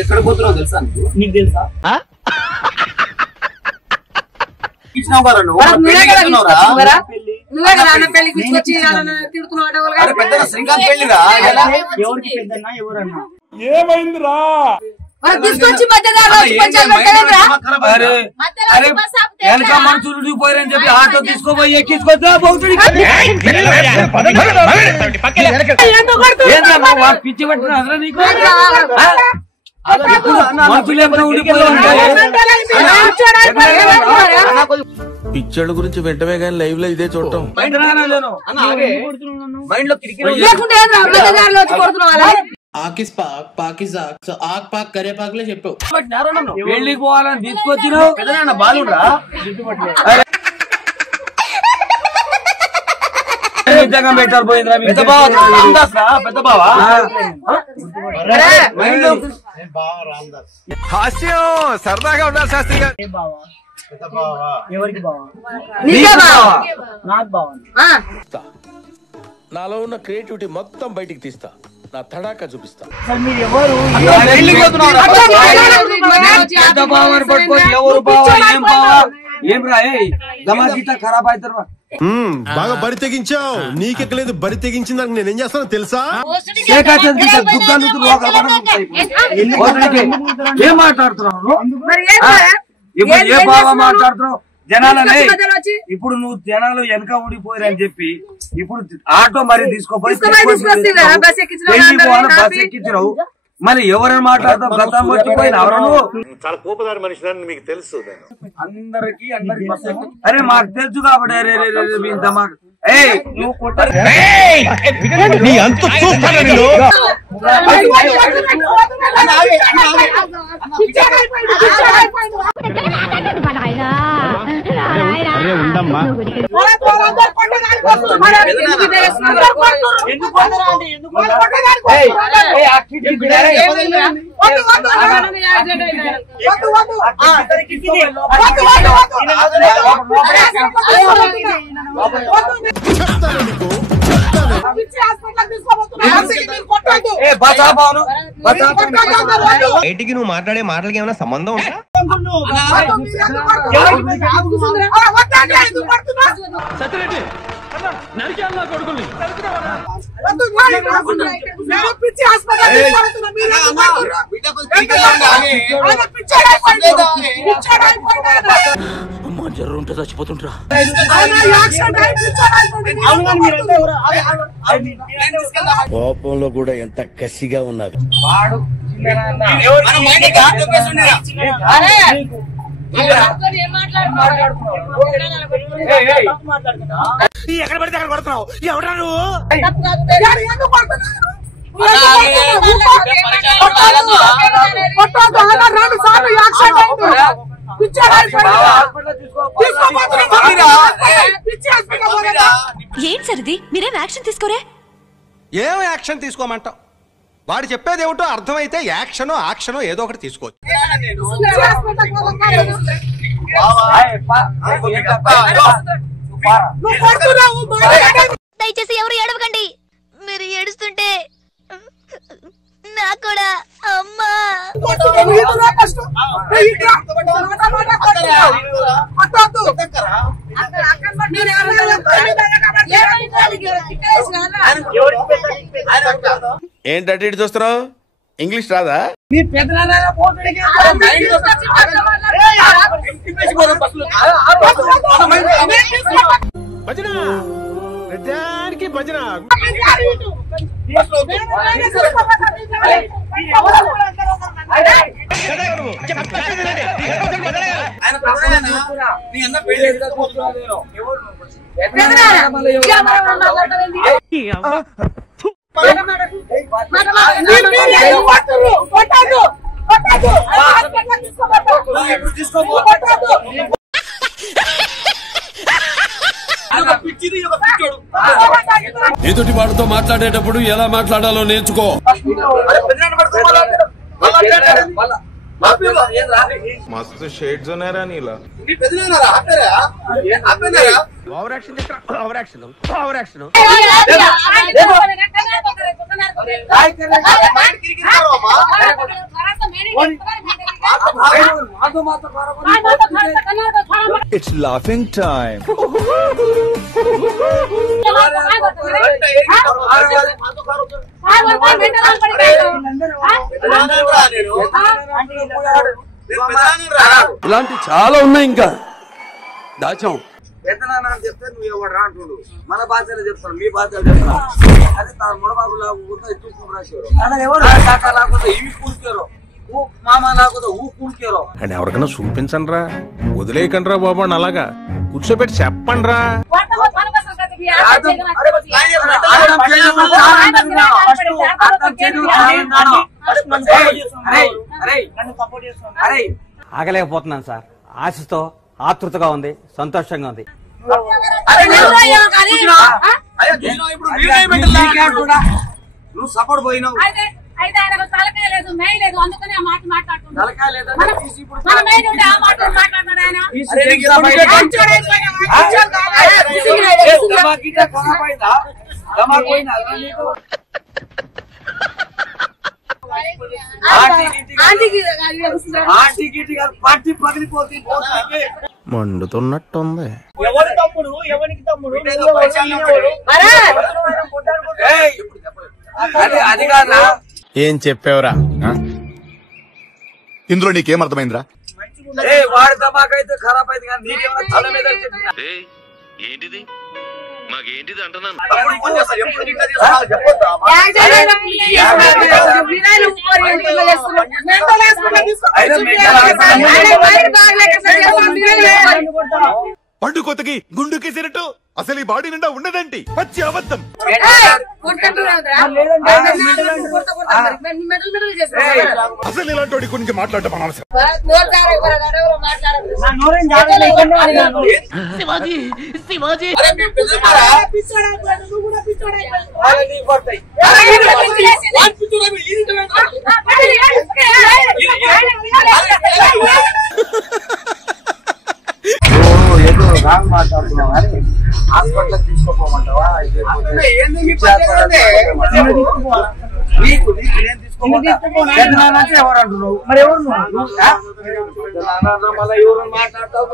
ఎక్కడ పోతున్నావు తెలుసా నీకు తెలుసా ఏమైందిరా వెనక మనుషులు పోయారని చెప్పి ఆటో తీసుకోపోయి ఎక్కించుకొద్దా పిచ్చి పట్టిన నీకు పిచ్చోళ్ళ గురించి వెంటనే కానీ లైవ్ లో ఇదే చూడటం ఆకిస్ పాక్ పాకిజాక్ సో ఆక్ పాక్ కరే పాక్లే చెప్పు పెళ్లికి పోవాలని తీసుకొచ్చినావు పెద్దనా బాలురా ఉద్యోగం పెట్టారు పోయిందిరా పెద్ద బావ పెద్ద బావ హాస్యం సరదాగా ఉండాలి శాస్త్రి గారు ఎవరికి బావా నాకు బావా నాలో ఉన్న క్రియేటివిటీ మొత్తం బయటికి తీస్తా నా తడాకా చూపిస్తా మీరు ఎవరు ఎవరు బావా ఏం బావా ఏం రా గమాగీత ఖరాబ్ అవుతారు బాగా బరి తెగించావు నీకెక్కలేదు బరి తెగించిందానికి నేనేం చేస్తానో తెలుసా ఏం మాట్లాడుతున్నావు ఇప్పుడు ఏ బాగా మాట్లాడుతున్నావు జనాలనే ఇప్పుడు నువ్వు జనాలు వెనక ఊడిపోయారని చెప్పి ఇప్పుడు ఆటో మరి తీసుకోపోయి బస్ ఎక్కించినావు మరి ఎవరైనా మాట్లాడతావు గతం వచ్చిపోయిన చాలా కోపదారి మనిషి మీకు తెలుసు అందరికి అరే మాకు తెలుసు కాబట్టి అరే ఇంత మాకు నువ్వు కొట్టారు ఉండమ్మా బయటికి నువ్వు మాట్లాడే మాటలకి ఏమైనా సంబంధం ఉందా అమ్మా జ్వరం ఉంటే చచ్చిపోతుంటరా కోపంలో కూడా ఎంత కసిగా ఉన్నది ఎక్కడ పడితే అక్కడ కొడుతున్నావు ఎవరా నువ్వు ఏం సరిది మీరేం యాక్షన్ తీసుకోరే ఏం యాక్షన్ తీసుకోమంటావు వాడు చెప్పేది ఏమిటో అర్థమైతే యాక్షనో యాక్షనో ఏదో ఒకటి తీసుకోవచ్చు దయచేసి ఎవరు ఏడవకండి మీరు ఏడుస్తుంటే నాకు కూడా అమ్మా ఏంటంటే ఇటు చూస్తున్నావు ఇంగ్లీష్ రాదా భజన ప్రజానికి భజన ఎదుటి వాడితో మాట్లాడేటప్పుడు ఎలా మాట్లాడాలో నేర్చుకో మస్తు షేడ్స్ ఉన్నారా నీలా over action over action over action it's laughing time. ఇలాంటి చాలా ఉన్నాయి ఇంకా దాచాం. పెద్దనాన్న అని చెప్తే నువ్వు ఎవరు రా అంటుడు. మన భాషలో చెప్తాను, మీ భాషలో చెప్తాను. అదే తన ముడబాబు లేకపోతే ఇవి కూర్చారు, మామ లేకపోతే ఊ కూర్చారు అని ఎవరికైనా చూపించండి రా, వదిలేయకండి రా బాబు అని అలాగా కూర్చోబెట్టి చెప్పండి రా. ఆగలేకపోతున్నాను సార్. ఆశతో ఆతృతగా ఉంది, సంతోషంగా ఉంది. నువ్వు సపోర్ట్ పోయినావు. తలకాయ లేదు, మెయి లేదు, అందుకని ఆ మాట మాట్లాడుతున్నాడు. మండుతున్నట్టుంది. ఎవరి తమ్ముడు ఎవరికి తమ్ముడు? అది కాదా ఏం చెప్పావురా? ఇందులో నీకేం అర్థమైందిరా? వాడి తమాకైతే ఖరాబ్ అయింది కానీ నీకేమన్నా తల మీద ఏంటిది మాకేంటిది అంటున్నాను. పండు కొత్తకి గుండుకి సిరటు అసలు ఈ బాడీ నిండా ఉన్నదండి. పచ్చి అబద్ధం. అసలు ఇలాంటి వాడి గురించి మాట్లాడటం అనవసరం. ఏదో రాంగ్ మాట్లాడుతున్నావు కానీ హాస్పిటల్ తీసుకోపోమంటావా? ఎవరు అంటున్నావు? మరి ఎవరు మళ్ళీ ఎవరు మాట్లాడతావు?